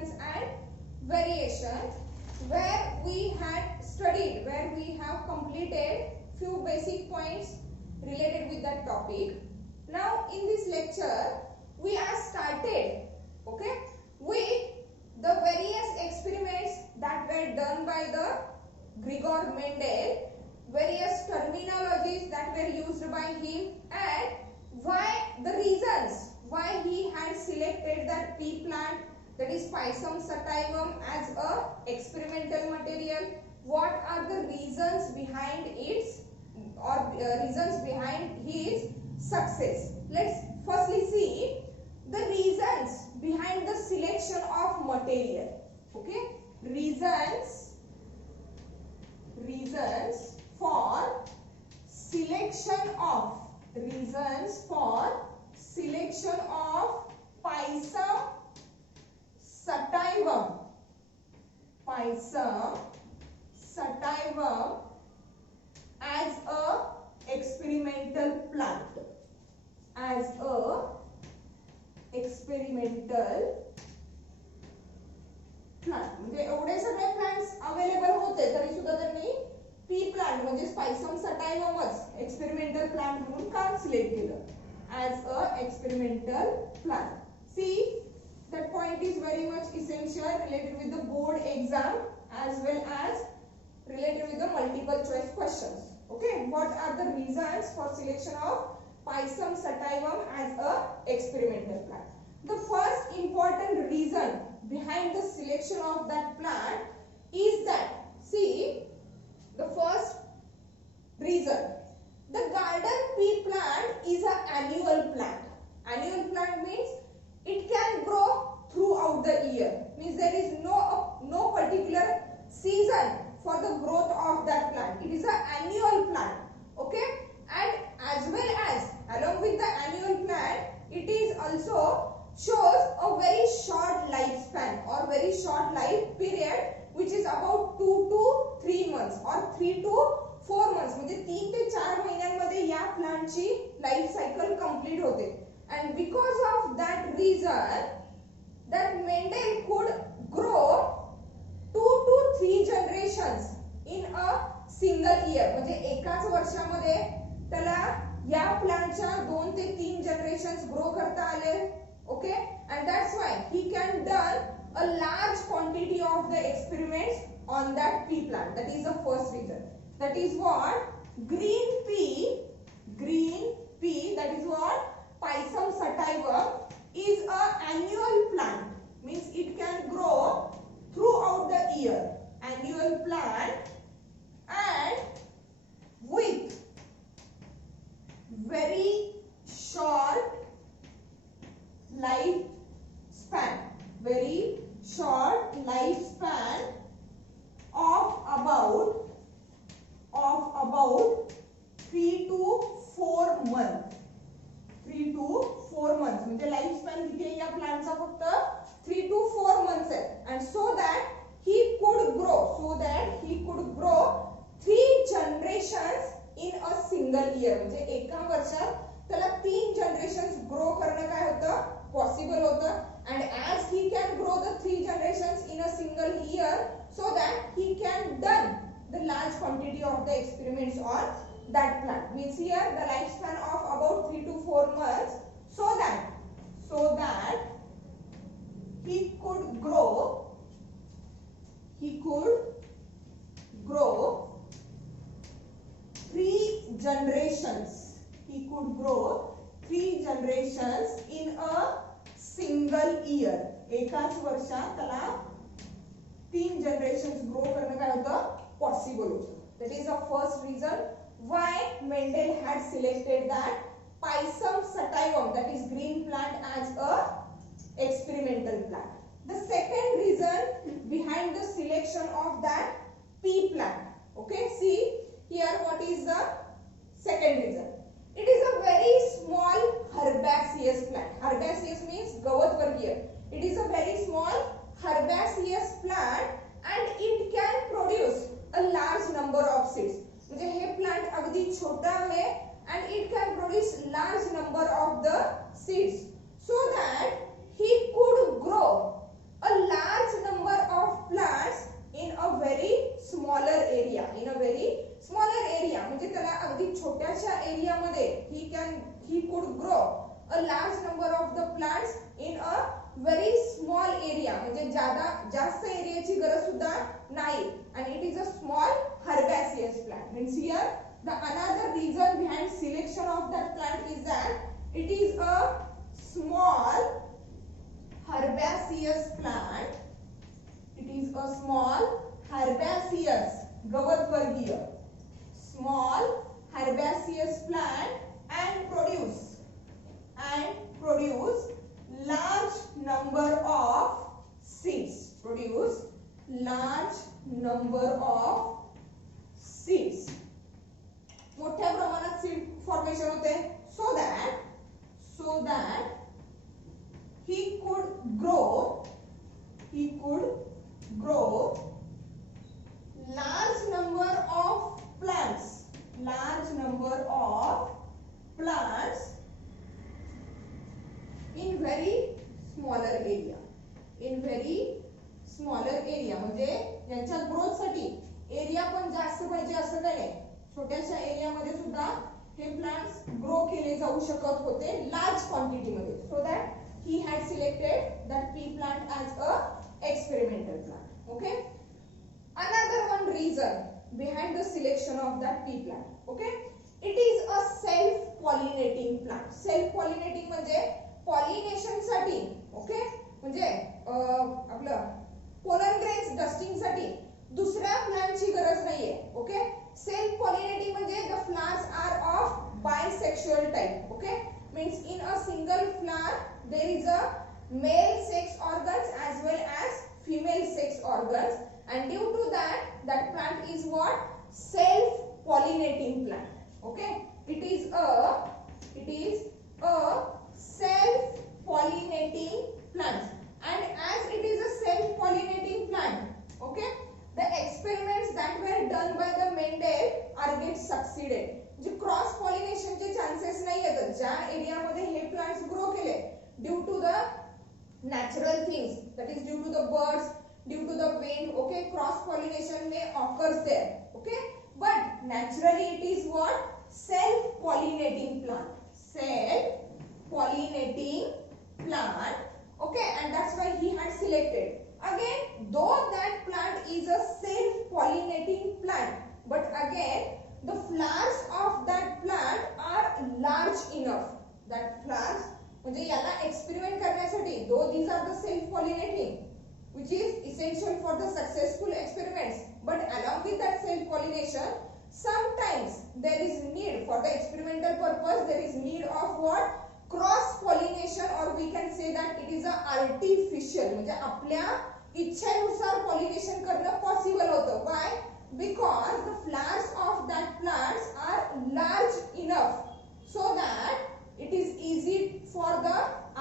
distributions and variations, where we had studied, where we have completed few basic points related with that topic. Now in this lecture we are started, okay, with the various experiments that were done by the Gregor Mendel, various terminologies that were used by him, and why the reasons why he had selected that pea plant, that is Pisum sativum, as a experimental material. What are the reasons behind its reasons behind his success? Let's firstly see the reasons behind the selection of material. Okay, reasons for selection of Pisum sativum as a experimental plant, म्हणजे एवढे सगळे plants available होते तरी सुद्धा त्यांनी P plant म्हणजे Pisum sativumच experimental plant म्हणून का सिलेक्ट केलं as a experimental plant. See, that point is very much essential related with the board exam as well as related with the multiple choice questions. Okay, what are the reasons for selection of Pisum sativum as a experimental plant? The first important reason behind the selection of that plant is that, see, the first reason, the garden pea plant is an annual plant. Annual plant means it can grow throughout the year. Means there is no particular season for the growth of that plant. It is an annual plant. Okay, and as well as along with the annual plant, it is also shows a very short lifespan or very short life period, which is about 2 to 3 months or 3 to 4 months. म्हणजे 3 ते 4 महिन्यांमध्ये या प्लांटची life cycle complete होते. And because of that reason, that Mendel could grow 2 to 3 generations in a single year. म्हणजे एकाच वर्षामध्ये त्याला या प्लांटच्या 2 ते 3 जनरेशन्स ग्रो करता आले. Okay, and that's why he can done a large quantity of the experiments on that pea plant. That is the first reason. That is what green pea, that is what Pisum sativum is a annual plant. Means it can grow throughout the year. Annual plant and with very short lifespan, of about 3 to 4 months. 3 to 4 months म्हणजे life span किती आहे या प्लांटचा? फक्त 3 to 4 months आहे. And so that he could grow 3 generations in a single year. म्हणजे एका वर्षात त्याला 3 जनरेशन्स ग्रो करणं काय होतं? पॉसिबल होतं. And as he can grow the 3 generations in a single year, so that he can done the large quantity of the experiments on that plant. Means here the lifespan of about 3 to 4 months, so that he could grow 3 generations. He could grow 3 generations in a single year. एकाच वर्षात त्याला 3 generations grow करणं काय होतं? Possible होतं. That is the first reason why Mendel had selected that Pisum sativum, that is green plant, as a experimental plant. The second reason behind the selection of that pea plant. Okay, see here what is the second reason. It is a very small herbaceous plant. Herbaceous means गवत वर्गीय. It is a very small herbaceous plant and it can produce a large number of seeds. म्हणजे हे plant अगदी छोटा आहे and it can produce large number of the seeds, so that he could grow a large जास्त एरियाची गरज सुद्धा नाही आणि it is a small herbaceous plant. Means here the another reason behind selection of that plant is that it is a small herbaceous plant. It is a small herbaceous गवतवर्गीय small herbaceous plant and produce large number of seeds. Produce large number of seeds. मोठ्या प्रमाणात seed formation होते so that he could grow large number of plants in very smaller area म्हणजे यांच्या growth साठी area पण जास्त पाहिजे असं काही नाही. छोट्याशा एरिया मध्ये सुद्धा हे प्लांट्स ग्रो केले जाऊ शकत होते लार्ज क्वांटिटी मध्ये. So that he had selected that pea plant as a experimental plant. Okay, another one reason behind the selection of that pea plant. Okay, it is a self pollinating plant. Self pollinating म्हणजे pollination साठी. Okay, म्हणजे आपलं pollen grains dusting साठी दुसऱ्या प्लांटची गरज नाहीये. Okay, self pollinating म्हणजे the flowers are of bisexual type. Okay, means in a single flower there is a male sex organs as well as female sex organs, and due to that plant is what? Self pollinating plant. Okay, it is a self pollinating plant, and as it is a self pollinating plant, okay, the experiments that were done by the Mendel are get succeeded. जे cross पॉलिनेशनचे chances नाही आहेत ज्या एरियामध्ये हे plants grow केले due to the natural things, that is due to the birds, due to the wind. Okay, cross pollination may occurs there. Okay, but naturally it is what? Self pollinating plant. Self pollinating plant. Okay, and that's why he had selected. Again, though that plant is a self pollinating plant, but again the flowers of that plant are large enough. That flowers म्हणजे याला experiment करण्यासाठी though these are the self pollinating which is essential for the successful experiments, but along with that self pollination sometimes there is need for the experimental purpose, there is need of what? Cross pollination, or we can say that it is a artificial. म्हणजे आपल्या इच्छेनुसार pollination करणं possible होतं. Why? Because the flowers of that plants are large enough so that it is easy for the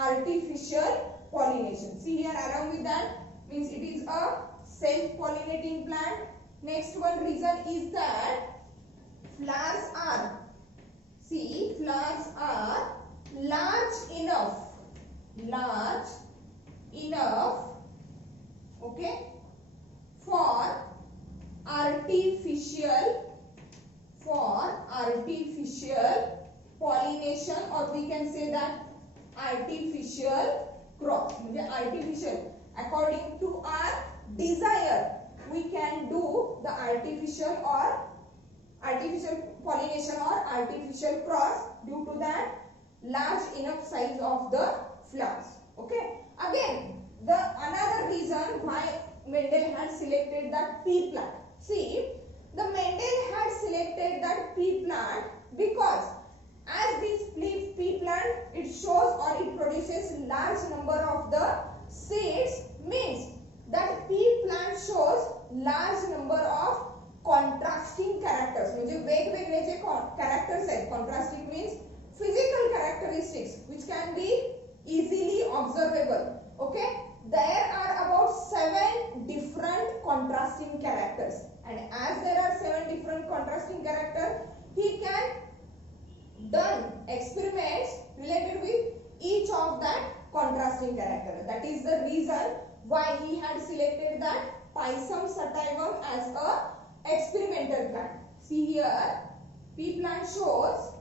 artificial pollination. See here, along with that means it is a self pollinating plant. Next one reason is that flowers are large enough, okay, for artificial pollination, or we can say that artificial cross. म्हणजे artificial according to our desire we can do the artificial pollination or artificial cross due to that large enough size of the flowers. Okay, again the another reason why Mendel had selected that pea plant. See, the Mendel had selected that pea plant because as this pea plant it shows or it produces large number of the seeds, means that pea plant shows large number of contrasting characters. म्हणजे वेगवेगळे जे characters आहेत, contrasting means physical characteristics which can be easily observable. Okay, there are about 7 different contrasting characters, and as there are 7 different contrasting characters, he can done experiments related with each of that contrasting character. That is the reason why he had selected that Pisum sativum as a experimental plant. See here, pea plant shows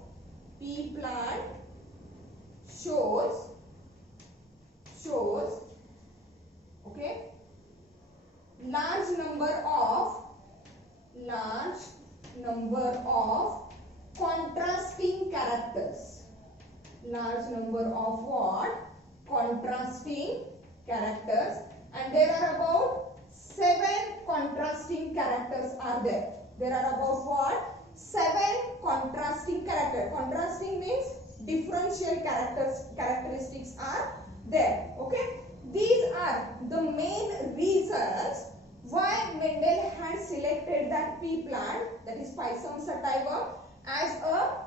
okay number of contrasting characters. Large number of what? Contrasting characters. And there are about 7 contrasting characters are there. There are about what? 7 contrasting characters. Contrasting means differential characteristics are there. Okay. These are the main reasons why Mendel had selected that pea plant, that is Pisum sativa, as a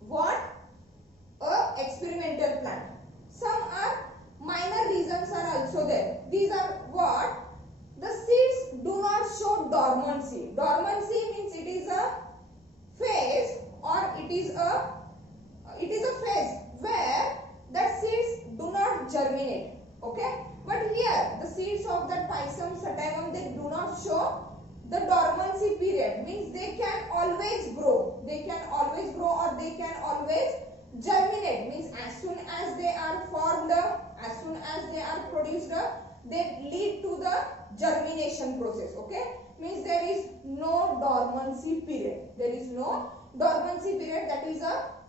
what? A experimental plant. Some are minor reasons are also there. These are what? The seeds do not show dormancy. Dormancy means it is a phase, or it is a phase where the seeds do not germinate. Okay, but here the seeds of that Pisum sativum, they do not show the dormancy period, means they can always grow. They can always grow, or they can always germinate, means as soon as they are formed, as soon as they are produced, they lead to the germination process. Okay, means there is no dormancy period. There is no dormancy period. That is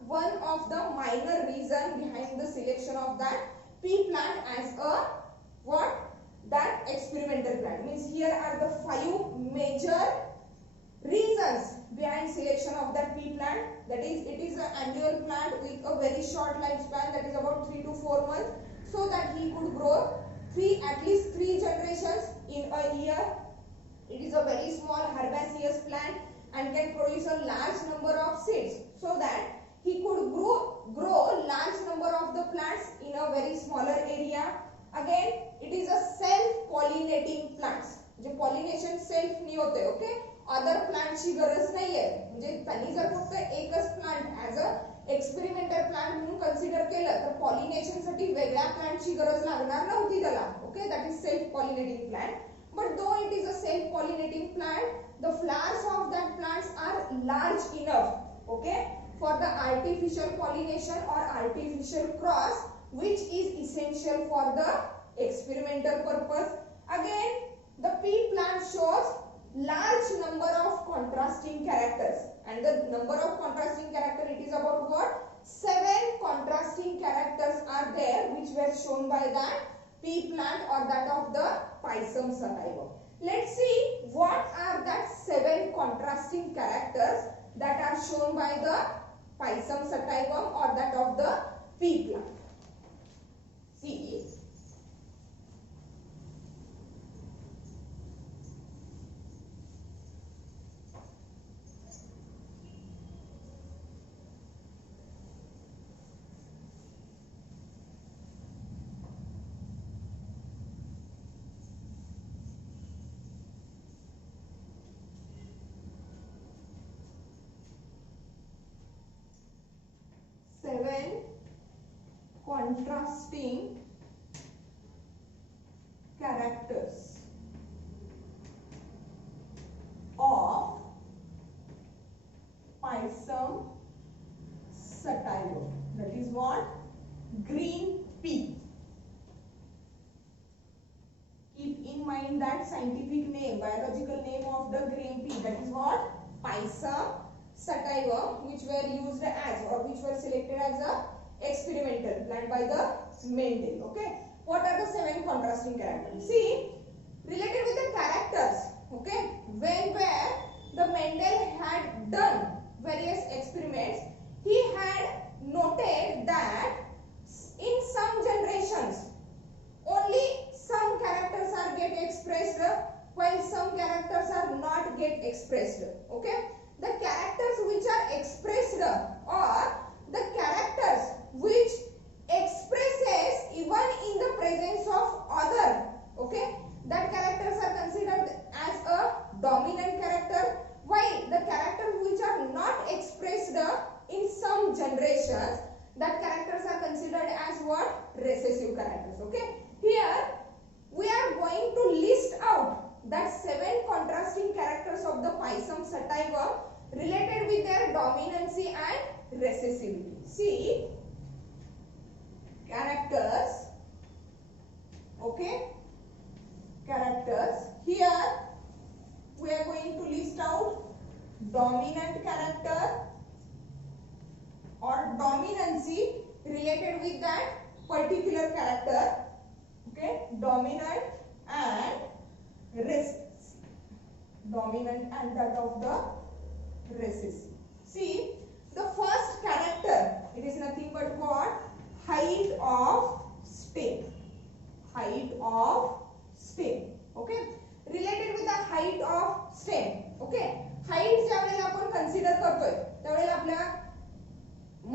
one of the minor reason behind the selection of that pea plant as a what? That experimental plant. Means here are the 5 major reasons behind selection of that pea plant. That is, it is an annual plant with a very short lifespan, that is about 3 to 4 months, so that he could grow at least 3 generations in a year. It is a very small herbaceous plant and can produce a large number of seeds, so that he could grow large number of the plants in a very smaller area. Again, it is a self-pollinating plants. J pollination self नहीं होते, okay? Other plants ची गरज नाही आहे. म्हणजे त्यांनी जर फक्त एकच plant as a experimental plant म्हणून consider केलं, तर pollination साठी वेगळ्या plant ची गरज लागणार नव्हती त्याला. Okay, that is self-pollinating plant. But though it is a self-pollinating plant, the flowers of that plants are large enough, okay, for the artificial pollination or artificial cross, which is essential for the experimental purpose. Again, the pea plant shows large number of contrasting characters, and the number of contrasting characters, it is about what? 7 contrasting characters are there, which were shown by that pea plant or that of the Pisum sativum. Let's see what are that 7 contrasting characters that are shown by the Pisum sativum or that of the pea plant. See, contrasting characters of Pisum sativum. That is what? Green pea. Keep in mind that scientific name, biological name of the green pea. That is what? Pisum sativum, which were used as, or which were selected as a experimental plant by the Mendel. Okay, what are the 7 contrasting characters? See, related with the characters, okay, where the Mendel had done various experiments, he had noted that in some generations only some characters are get expressed, while some characters are not get expressed. Okay, the characters which are expressed are the characters which expresses even in the presence of other. Okay, that characters are considered as a dominant character, while the characters which are not expressed in some generations, that characters are considered as what? Recessive characters. Okay, here we are going to list out that 7 contrasting characters of the Pisum sativum related with their dominancy and recessivity. See, characters, okay, characters. Here we are going to list out dominant character or dominancy related with that particular character. Okay, dominant and recessive. Dominant and that of the recessive. See, the first character, it is nothing but what? Height of stem. Height of stem. Okay, related with the height of stem. Okay, height ज्या वेळेला आपण consider करतोय त्यावेळेला आपल्या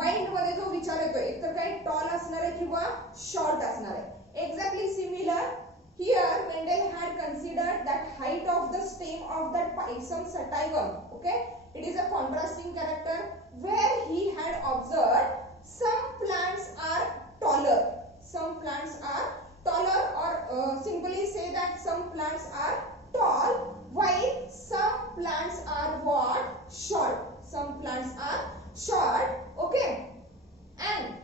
mind मध्ये जो विचार येतोय एक तर काय टॉल असणार आहे किंवा शॉर्ट असणार आहे. Exactly similar here Mendel had considered that height of the stem of that Pisum sativum. Okay, it is a contrasting character where he had observed some plants are taller, some plants are taller, or simply say that some plants are tall while some plants are what? Short. Some plants are short. Okay, and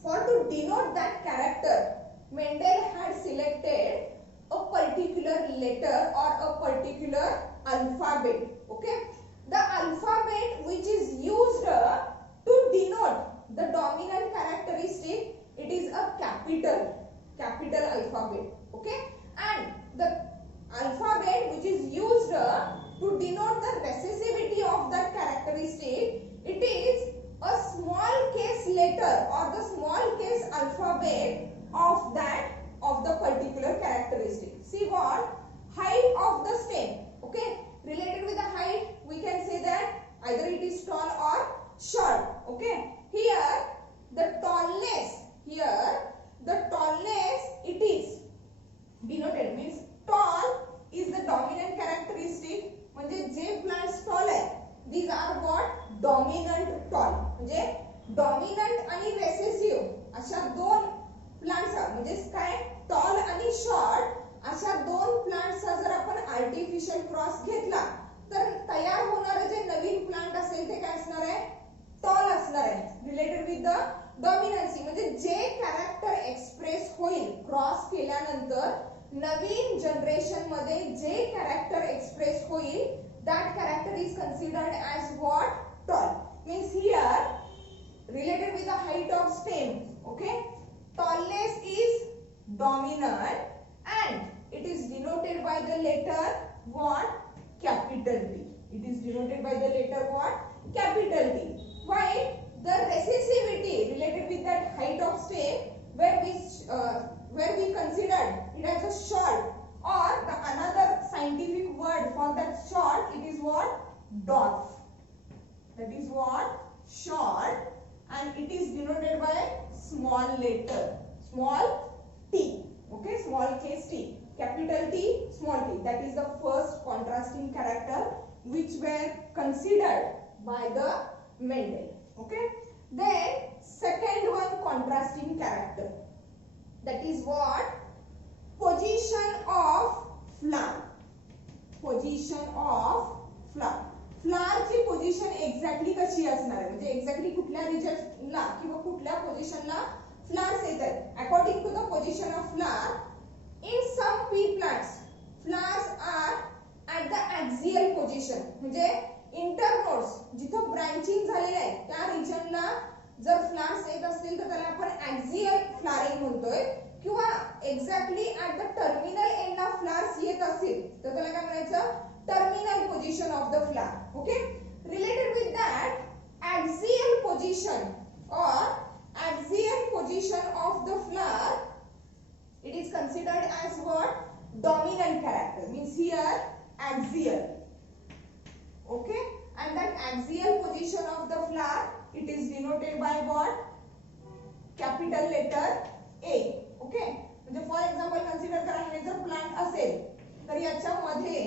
for to denote that character Mendel had selected a particular letter or a particular alphabet. Okay, the alphabet which is used to denote the dominant characteristic, it is a capital alphabet. Okay, and the alphabet which is used to denote the recessivity of that characteristic, it is a small case letter or the small case alphabet of that of the particular characteristic. See what? Height of the stem. Okay, related with the height we can say that either it is tall or short. Okay, here the tallness, it is denoted, means tall is the dominant characteristic. म्हणजे जे plants tall आहे these are what? Dominant tall. म्हणजे dominant आणि recessive अशा दोन plants म्हणजे काय toll आणि short अशा दोन प्लांट्सचा जर आपण आर्टिफिशियल क्रॉस घेतला तर तयार होणारे जे नवीन प्लांट असेल ते काय असणार आहे? टॉल असणार आहे. रिलेटेड विथ द डॉमिनन्सी म्हणजे जे कॅरेक्टर एक्सप्रेस होईल क्रॉस केल्यानंतर नवीन जनरेशन मध्ये जे कॅरेक्टर एक्सप्रेस होईल that character is considered as what? Tall. Means here related with the height of stem. Okay, tallness is dominant and it is denoted by the letter what? Capital T. It is denoted by the letter what? Capital T. While the recessivity related with that height of stem where we considered it as a short, or the another scientific word for that short, it is what? Dwarf. That is what? Short, and it is denoted by small letter, small t. Okay, small case t, capital T, small t. That is the first contrasting character which were considered by the Mendel. Okay, then second one contrasting character, that is what? Position of flower. Position of flower. Flower ची position exactly कशी असणार आहे म्हणजे exactly कुठल्या रिजनला किंवा कुठल्या पोझिशनला flowers येतात. According to the position of flower in some p plants flowers are at the axial position म्हणजे इंटरनोड्स जिथं ब्रांचिंग झालेले आहे त्या रिजनला जर फ्लावर्स येत असतील तर त्याला आपण ॲक्सियल फ्लावरिंग म्हणतोय. किंवा एक्झॅक्टली ॲट द टर्मिनल एंडला फ्लावर्स येत असतील तर त्याला काय म्हणायचं? Terminal position of the flower. Okay, related with that axial position or axial position of the flower, it is considered as what? Dominant character. Means here axial. Okay, and that axial position of the flower, it is denoted by what? Capital letter A. Okay, म्हणजे for example consider करा हे जर plant असेल तर याच्यामध्ये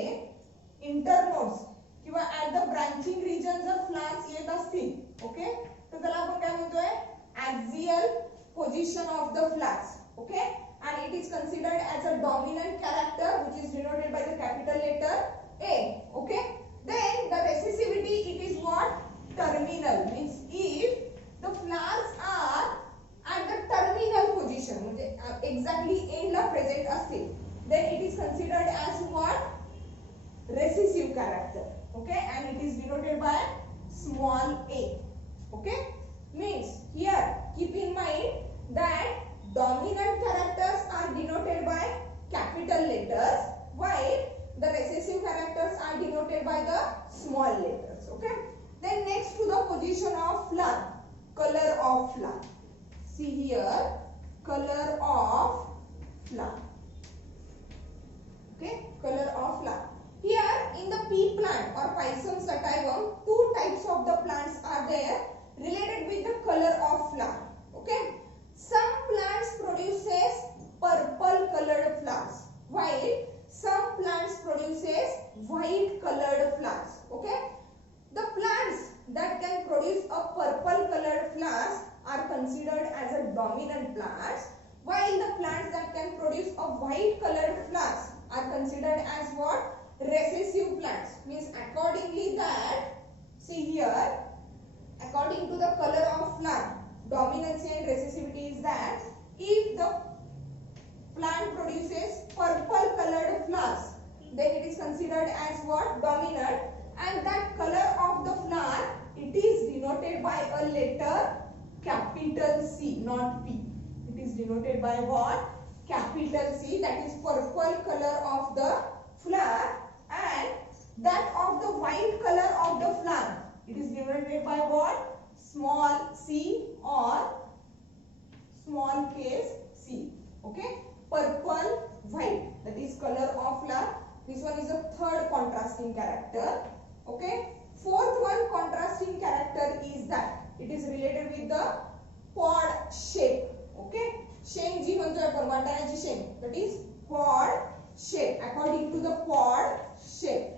internodes किंवा at the branching region जर flowers येत असतील, ओके, तर त्याला आपण काय म्हणतोय? Axial position of the flowers. Okay, and it is considered as a dominant character which is denoted by the capital letter A. Okay, then the recessivity, it is what? Terminal. Means if the flowers are at the terminal position म्हणजे exactly end ला present असतील then it is considered as what? Recessive character. plants, while the plants that can produce a white colored flowers are considered as what? Recessive plants. Means accordingly that, see here, according to the color of flower, dominancy and recessivity is that if the plant produces purple colored flowers, then it is considered as what? Dominant, and that color of the flower, it is denoted by a letter capital C, not P. It is denoted by what? Capital C, that is purple color of the flower, and that of the white color of the flower, it is denoted by what? Small c or small case c. Okay, purple, white, that is color of flower. This one is a third contrasting character. Okay, fourth one contrasting character is that it is related with the pod shape. Okay, शेंग जी म्हणतोय आपण वाटाण्याची शेंग, that is pod shape, according to the pod shape.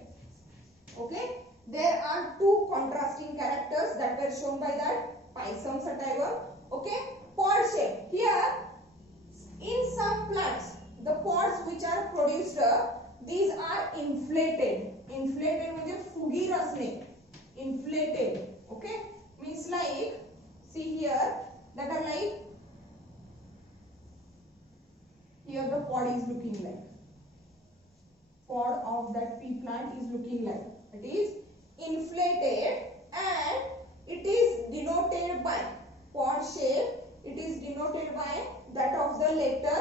Okay, there are two contrasting characters that were shown by that Pisum sativa. Okay, pod shape. Here in some plants, the pods which are produced, these are inflated. Inflated म्हणजे फुगीर असणे. Inflated. Okay, means like, see here, that are like, here the pod is looking like, pod of that pea plant is looking like, it is inflated, and it is denoted by pod shape, it is denoted by that of the letter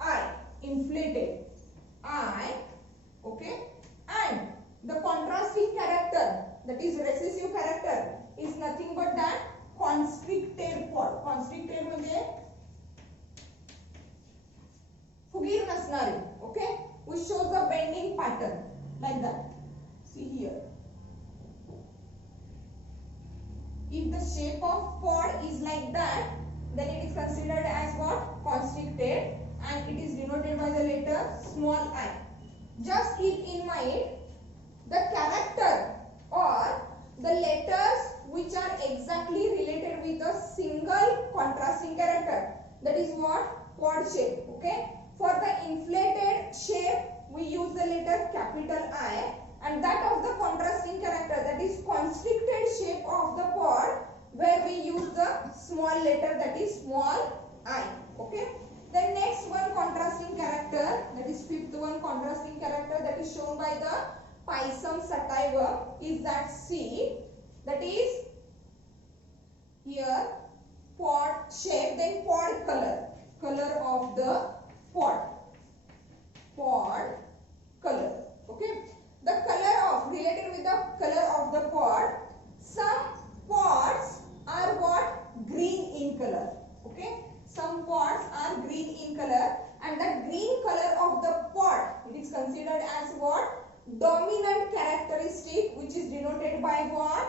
I, inflated, I. Okay, and the contrasting character, that is recessive character, is nothing but that constricted pod. Constricted म्हणजे फुगीर नसणारे. Okay, which shows the bending pattern like that. See here, if the shape of pod is like that, then it is considered as what? Constricted, and it is denoted by the letter small I. Just keep in mind the character or the letters which are exactly related with a single contrasting character, that is what? Pod shape. Okay, for the inflated shape we use the letter capital I, and that of the contrasting character, that is constricted shape of the pod, where we use the small letter, that is small I. Okay, the next one contrasting character, that is fifth one contrasting character, that is shown by the Pisum sativa, is that C, that is here pod shape, then pod color, color of the pod, pod color. Okay, the color of, related with the color of the pod, some pods are what? Green in color. Okay, some pods are green in color, and the green color of the pod, it is considered as what? Dominant characteristic, which is denoted by what?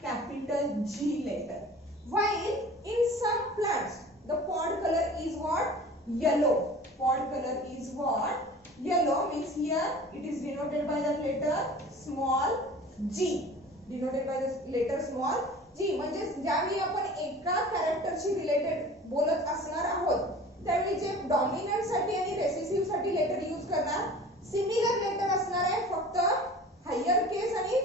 Capital G letter. While in some plants the pod color is what? Yellow. Pod color is what? Yellow, means here it is denoted by the letter small g, denoted by the letter small g. म्हणजे ज्यावेळी आपण एका कॅरेक्टरशी related बोलत असणार आहोत, त्यावेळी जे dominant साठी आणि रेसेसिव्ह साठी लेटर यूज करणार, सिमिलर लेटर असणार आहे, फक्त हायर केस आणि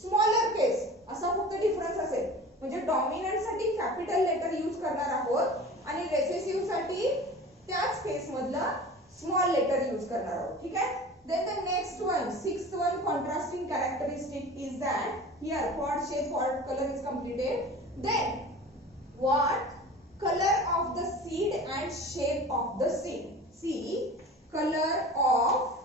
स्मॉलर केस असा फक्त डिफरन्स असेल. म्हणजे डॉमिनंट साठी कॅपिटल लेटर यूज करणार आहोत आणि रेसेसिव्ह साठी त्याच केस मधला स्मॉल लेटर यूज करणार आहोत. ठीक आहे. Then the next one, sixth one contrasting characteristic is that here pod shape, pod color is completed. Then what? Color of the seed and shape of the seed. See, color of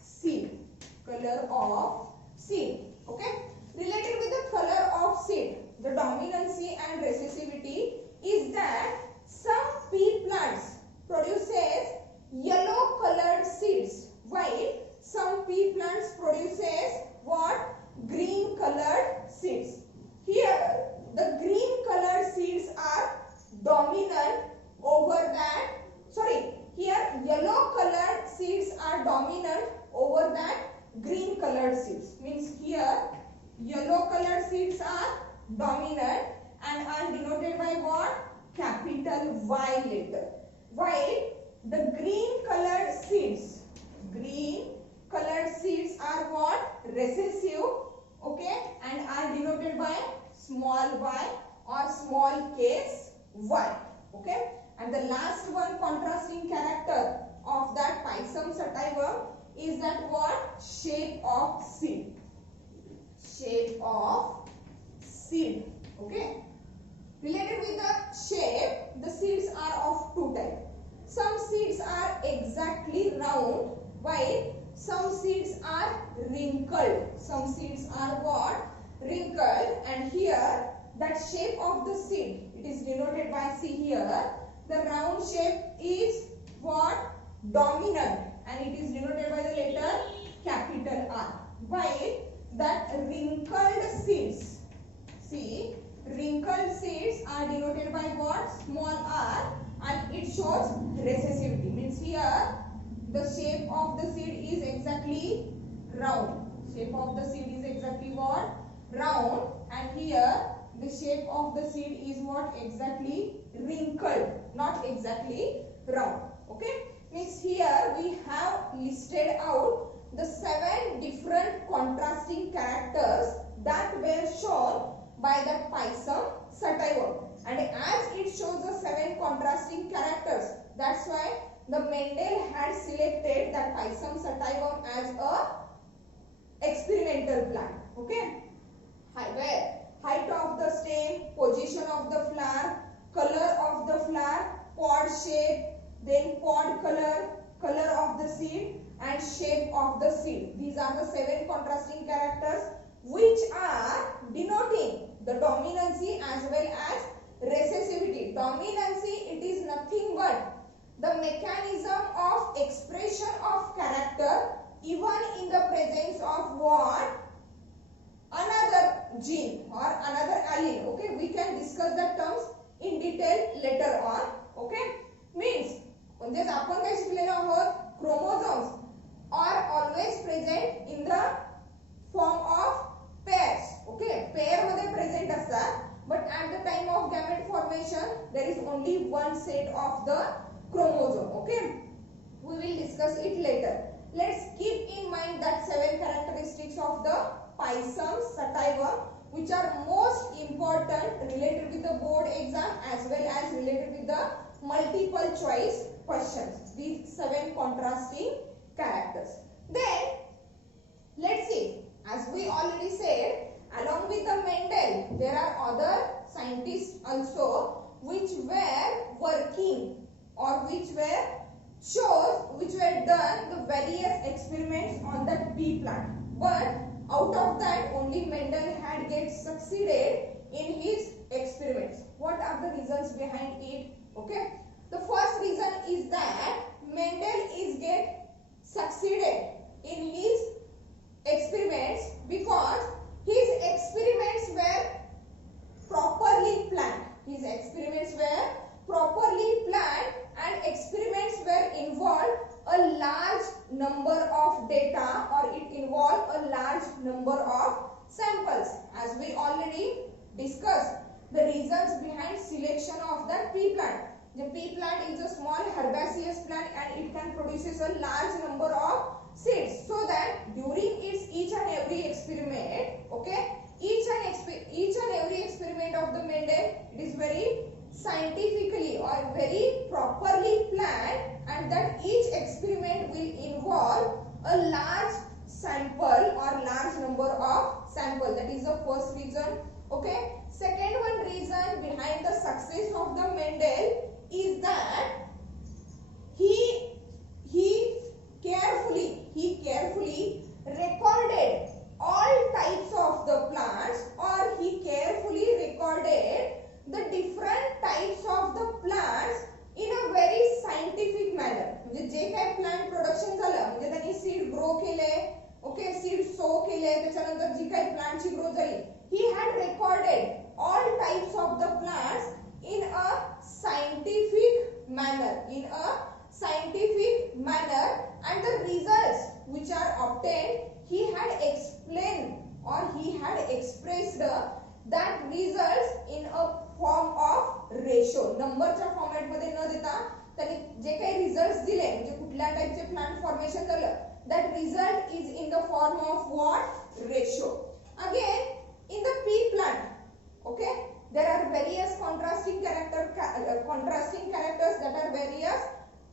seed, color of seed. Okay, related with the color of seed, the dominancy and recessivity is that some pea plants produces yellow colored seeds, while some pea plants produces what? Green colored seeds. Here the green colored seeds are dominant over that, sorry, here yellow colored seeds are dominant over that green colored seeds. Means here yellow colored seeds are dominant and are denoted by what? capital Y letter. While the green colored seeds are what? Recessive, okay, and are denoted by small y or small case y, okay. And the last one contrasting character of that Pisum sativum is that what? Shape of seed. Shape of seed, okay. Related with the shape, the seeds are of two types. Some seeds are exactly round, while some seeds are wrinkled. Some seeds are what? Wrinkled. And here, that shape of the seed, it is denoted by, see here, the round shape is what? Dominant, and it is denoted by the letter capital R. While that wrinkled seeds, see, wrinkled seeds are denoted by what? Small r, and it shows recessivity. Means here the shape of the seed is exactly round. Shape of the seed is exactly what? Round. And here the shape of the seed is what? Exactly wrinkled, not exactly round. Okay. Means here we have listed out the 7 different contrasting characters that were shown by the Pisum sativum. And as it shows the 7 contrasting characters, that's why the Mendel had selected that Pisum sativum as a experimental plant. Okay. Where height of the stem, position of the flower, color of the flower, pod shape, then pod color, color of the seed, and shape of the seed. These are the 7 contrasting characters which are denoting the dominancy as well as recessivity. Dominancy, it is nothing but the mechanism of expression of character even in the presence of what? Another gene or another allele. Okay, we can discuss the terms in detail later on. Okay, means म्हणजे आपण काय शिकलेलो आहोत? Chromosomes are always present in the form of pairs. Okay, pair मध्ये present असतात, but at the time of gamete formation there is only one set of the chromosome. Okay, we will discuss it later. Let's keep in mind that 7 characteristics of the Pisum sativum which are most important related with the board exam as well as related with the multiple choice questions. These 7 contrasting characters. Then let's see, as we already said, along with the Mendel there are other scientists also which were working or which were done the various experiments on the pea plant, but out of that only Mendel had get succeeded in his experiments. What are the reasons behind it? Okay, the first reason is that Mendel is get succeeded in his experiments because his experiments were properly planned. His experiments were properly planned and experiments were involved a large number of data or it involved a large number of samples. As we already discussed the reasons behind selection of the pea plant. The pea plant is a small herbaceous plant and it can produces a large number of seeds, so that during its each and every experiment, okay, each and every experiment of the Mendel, it is very scientifically or very properly planned, and that each experiment will involve a large sample or large number of sample. That is the first reason. Okay. Second one reason behind the success of the Mendel is that he carefully recorded all types of the plants, or he carefully recorded the different types of the plants in a very scientific manner. म्हणजे जे काही plant production झालं म्हणजे त्यांनी seed grow केले, okay, seed सो केले, त्याच्यानंतर जी काही प्लांटची growth झाली, he had recorded all types of the plants in a scientific manner, and the results which are obtained, he had explained or he had expressed that results in a form of ratio. नंबरच्या format मध्ये न देता त्यांनी जे काही results दिले म्हणजे कुठल्या टाइपचे plant formation झालं, that result is in the form of what? Ratio. Again, in the pea plant, okay, there are various contrasting characters that are various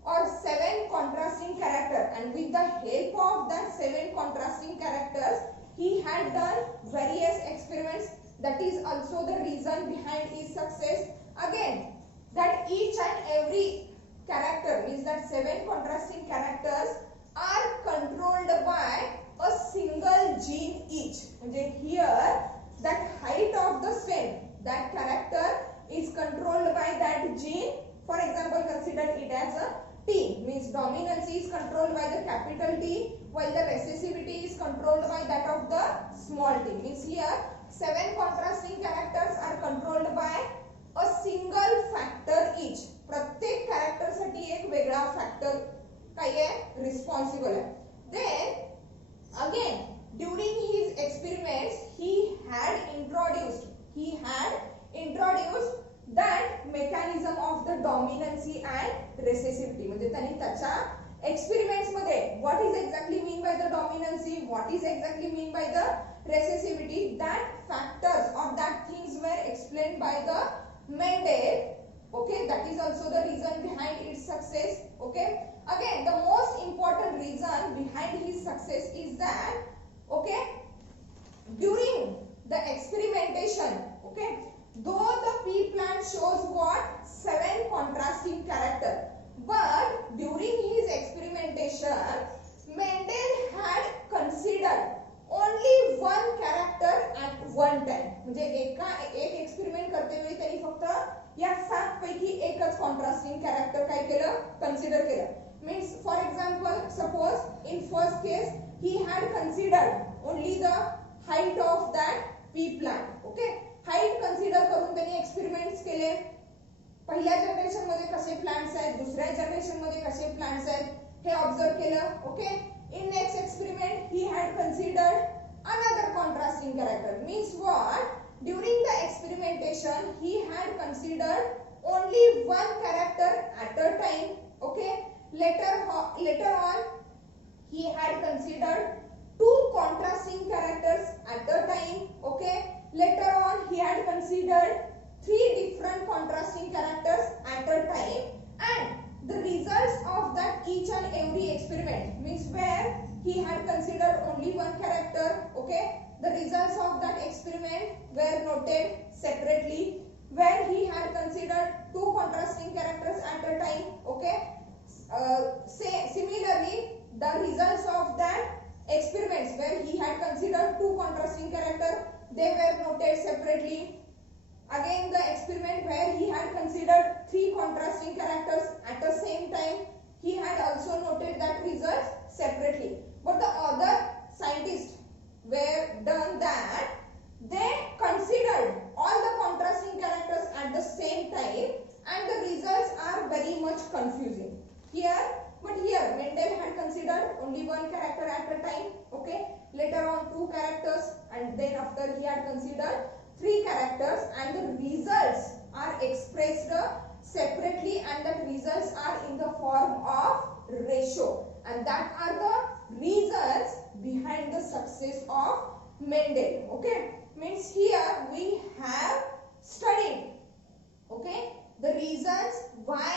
or 7 contrasting characters, and with the help of that 7 contrasting characters he had done various experiments. That is also the reason behind his success. Again, that each and every character means that 7 contrasting characters are controlled by a single gene each. म्हणजे here that height of the stem, that character is controlled by that gene. For example, consider it as a T, means dominancy is controlled by the capital T, while the recessivity is controlled by that of the small t. Means here 7 contrasting characters are controlled by a single factor each. प्रत्येक character साठी एक वेगळा factor काय आहे responsible आहे. Then again during his experiments he had introduced that mechanism of the dominancy and recessivity. म्हणजे त्यांनी त्याच्या experiments मध्ये what is exactly mean by the dominancy, what is exactly mean by the recessivity, that factors or that things were explained by the Mendel. Okay, that is also the reason behind its success. Okay, again the most important reason behind his success is that, okay, during the experimentation, okay, though the pea plant shows what 7 contrasting character, but during his experimentation Mendel had considered only one character at one time. म्हणजे एक experiment करते वेळी त्यांनी फक्त या 7 पैकी एकच contrasting character काय केलं, कन्सिडर केलं. Means for example suppose in first case he had considered only the height of that P plant. Okay, height consider करून त्यांनी एक्सपेरिमेंट्स केले. पहिल्या जनरेशन मध्ये कसे प्लांट्स आहेत, दुसऱ्या जनरेशन मध्ये कसे प्लांट्स आहेत हे ऑब्झर्व केलं. Okay, in next experiment he had considered another contrasting character. Means what? During the experimentation he had considered only one character at a time. Okay, later on he had considered 2 contrasting characters at a time. Okay, later on he had considered 3 different contrasting characters at a time, and the results of that each and every experiment means where he had considered only one character. Okay, the results of that experiment were noted separately. Where he had considered 2 contrasting characters at a time. Okay, similarly the results of that experiments where he had considered 2 contrasting characters, they were noted separately. Again the experiment where he had considered 3 contrasting characters at the same time, he had also noted that results separately. But the other scientists were done that they considered all the contrasting characters at the same time, and the results are very much confusing here. But here Mendel had considered only one character at a time. Okay, later on 2 characters, and then after he had considered 3 characters, and the results are expressed separately, and the results are in the form of ratio, and that are the reasons behind the success of Mendel. Okay, means here we have studied, okay, the reasons why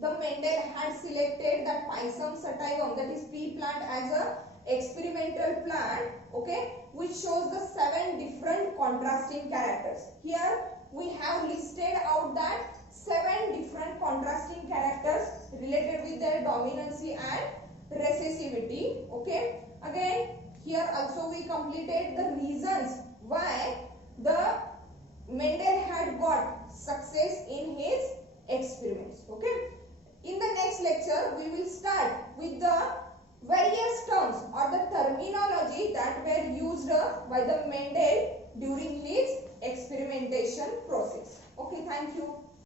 the Mendel had selected that Pisum sativum, that is pea plant, as a experimental plant, okay, which shows the 7 different contrasting characters. Here we have listed out that 7 different contrasting characters related with their dominancy and recessivity. Okay, again here also we completed the reasons why the Mendel had got success in his experiments. Okay, in the next lecture we will start with the various terms or the terminology that were used by the Mendel during his experimentation process. Okay, thank you.